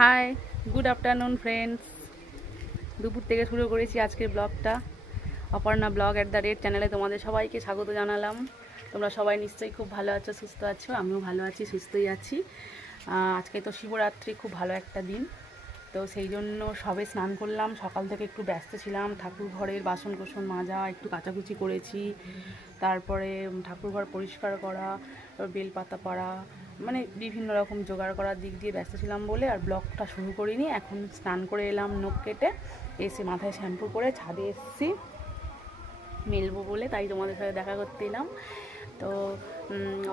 Hi good afternoon friends দুপুর থেকে শুরু করেছি আজকের ব্লগটা। Aparna blog at the rate চ্যানেলে তোমাদের সবাইকে স্বাগত জানালাম। তোমরা সবাই নিশ্চয়ই খুব ভালো আছো, সুস্থ আছো? আমিও ভালো আছি, সুস্থই আছি। আজকে তো শিবরাত্রি, খুব ভালো একটা দিন। তো সেই জন্য সবে স্নান করলাম, সকাল থেকে একটু ব্যস্ত ছিলাম। ঠাকুর ঘরের বাসন কোসন মাজা, একটু কাচাকুচি করেছি। তারপরে ঠাকুর ঘর পরিষ্কার করা বেলপাতা পাড়া মানে বিভিন্ন রকম জোগাড় করার দিক দিয়ে ব্যস্ত ছিলাম বলে আর ব্লগটা শুরু করিনি। এখন স্নান করে এলাম, নখ কেটে এসে মাথায় শ্যাম্পু করে ছাদে এসেছি। মেলবো বলে তাই তোমাদের সাথে দেখা করতে এলাম। তো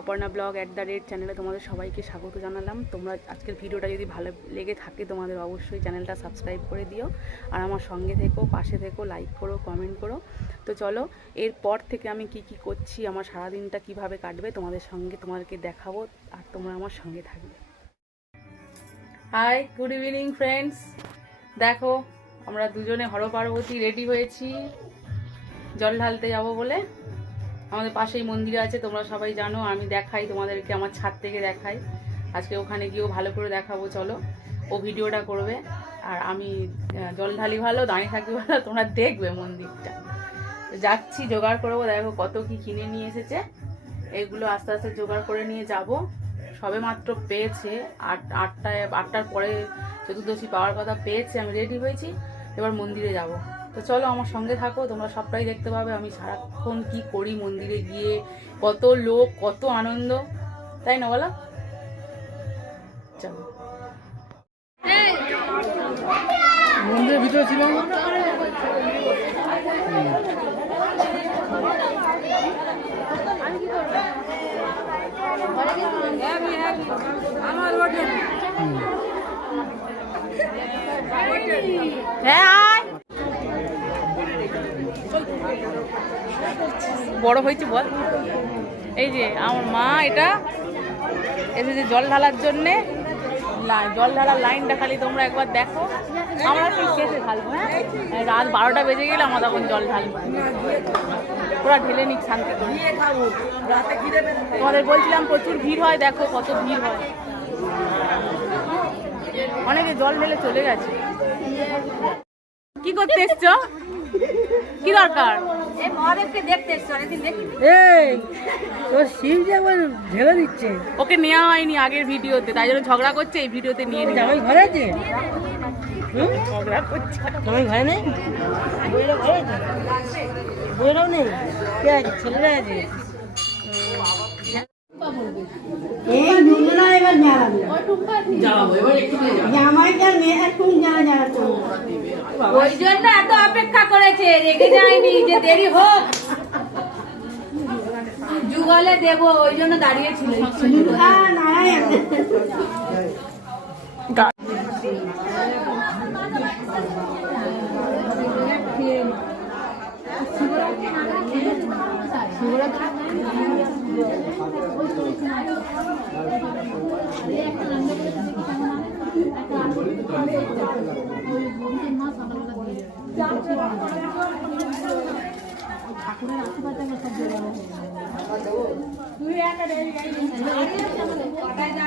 Aparna blog at the rate চ্যানেলে তোমাদের সবাইকে স্বাগত জানালাম। তোমরা আজকের ভিডিওটা যদি ভালো লেগে থাকে তোমাদের অবশ্যই চ্যানেলটা সাবস্ক্রাইব করে দিও। আর আমার সঙ্গে থেকো, পাশে থেকো লাইক করো কমেন্ট করো। তো চলো, এরপর থেকে আমি কি কি করছি, আমার সারাদিনটা কীভাবে কাটবে তোমাদের সঙ্গে তোমাদেরকে দেখাবো, আর তোমরা আমার সঙ্গে থাকবে। হাই গুড ইভিনিং ফ্রেন্ডস দেখো, আমরা দুজনে হর পার্বতী রেডি হয়েছি। জল ঢালতে যাব বলে। আমাদের পাশেই মন্দির আছে, তোমরা সবাই জানো, আমি দেখাই তোমাদেরকে, আমার ছাদ থেকে দেখাই। আজকে ওখানে গিয়েও ভালো করে দেখাবো, চলো। ও ভিডিওটা করবে, আর আমি জল ঢালি ভালো, দাঁড়িয়ে থাকি ভালো তোমরা দেখবে মন্দিরটা। যাচ্ছি, জোগাড় করব, দেখো কত কি কিনে নিয়ে এসেছে। এগুলো আস্তে আস্তে জোগাড় করে নিয়ে যাব। সবে মাত্র পেয়েছে, আট, আটটায়, আটটার পরে চতুর্দশী পাওয়ার কথা পেয়েছে, আমি রেডি হয়েছি। এবার মন্দিরে যাব। তো চলো আমার সঙ্গে থাকো, তোমরা সবটাই দেখতে পাবে আমি সারাক্ষণ কি করি মন্দিরে গিয়ে, কত লোক, কত আনন্দ। তাই না বলো? চলো। মন্দিরের ভিতরে ছিলাম হ্যাঁ আয়। বড় হয়েছে বল। এই যে আমার মা এটা এসেছে জল ঢালার জন্যে। জল ঢালার লাইনটা খালি তোমরা একবার দেখো। আমরা ঠিক শেষে ঢালবো হ্যাঁ? রাত বারোটা বেজে গেলে আমরা তখন জল ঢালবো। পুরা ঢেলে নিক শান্তি করে। তোমাদের বলছিলাম প্রচুর ভিড় হয়, দেখো কত ভিড় হয়। অনেকে জল ঢেলে চলে গেছে। কি করতে এসছো? কি দরকার? ঢেলে দিচ্ছে। ওকে নেওয়া হয়নি আগের ভিডিওতে তাই জন্য ঝগড়া করছে এই ভিডিওতে নিয়ে জামাই ঘরে আছে? হুম? ঝগড়া করছে। ঘরে নেই? বইয়েরা ঘরে আছে? বইয়েরাও নেই? কে আছে? ছেলেরা আছে? এবার জ্বালাবে জামাইটা নিয়ে এখন জ্বালা জ্বালা ওই জন্য এত অপেক্ষা করেছে রেগে যায়নি যে দেরি হোক যুগলে দেবো ওই জন্য দাঁড়িয়েছিল নারায়ণ তুই মোবাইল দেখে মুখ কাড়া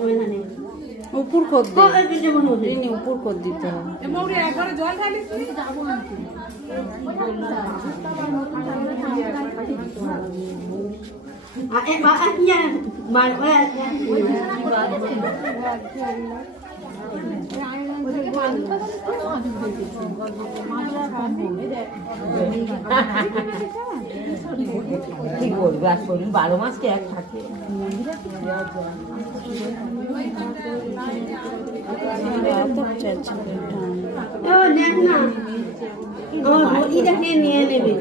হয়ে উপর কর কোনো নেই উপর কর দিতে হবে। আর এ বা আর কি করবে? আর শরীর বারো মাস কি এক থাকে? নিয়ে নেবে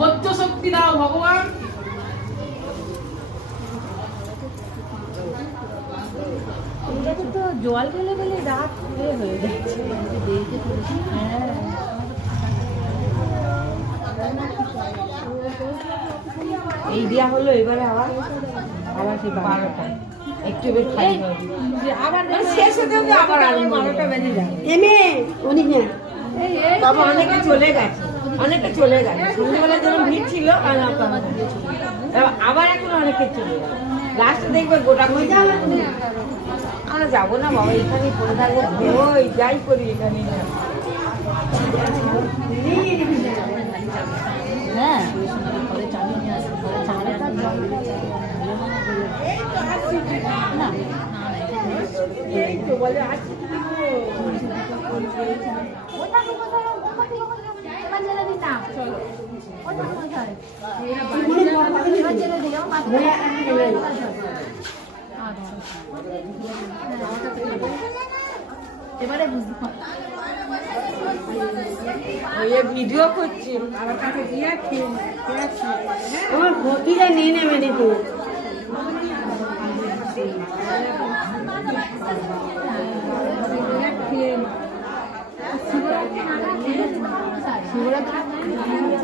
ধৈর্য শক্তি দাও, ভগবান। তো জল ঢেলে গেলে রাত হয়ে যাচ্ছে। হ্যাঁ। এই দেওয়া হলো এবারে আবার আবার সেই বারোটা। একটু এবার খাই। আবার শেষ হতে হতে আবার বারোটা বেজে যায় এমে অনেক না তবে অনেকে চলে গেছে। অনেকে চলে গেছে। সন্ধ্যেবেলা যেরকম ভিড় ছিল আবার এখন অনেকে চলে গেছে। লাস্টে দেখবে গোটা করে আমরা যাব না বাবা, এখানে পড়ে থাকব। ওই, যাই করি এখানে। হ্যাঁ। ভিডিও করছি। আমার কাছে আমার ভর্তিটা নিয়ে নেবে দেখো তুমি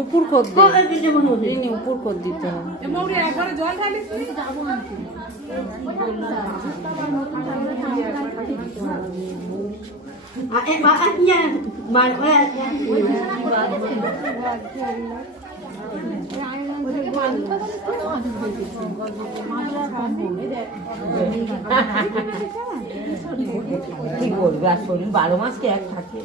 উপর কর কোথায় দিতে বলো দিন উপর কর দিতে হবে। আ কি করবে আর শরীর বারো মাস কি এক থাকে?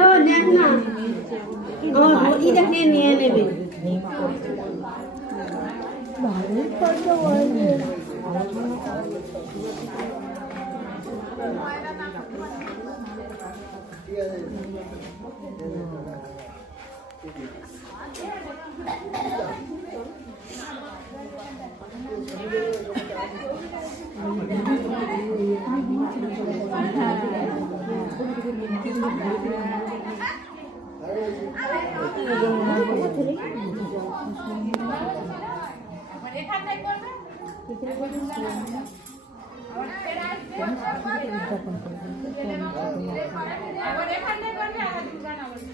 ও দেখ না। আমার ভর্তিটাকে নিয়ে নেবে? আমার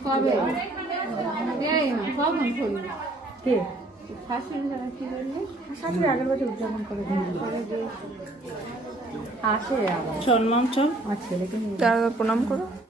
কবে না কখন করবি কে? শাশুড়ি আগের বছর উদযাপন করে আসে আবার। সম্মান চল। আমার ছেলেকে প্রণাম করো।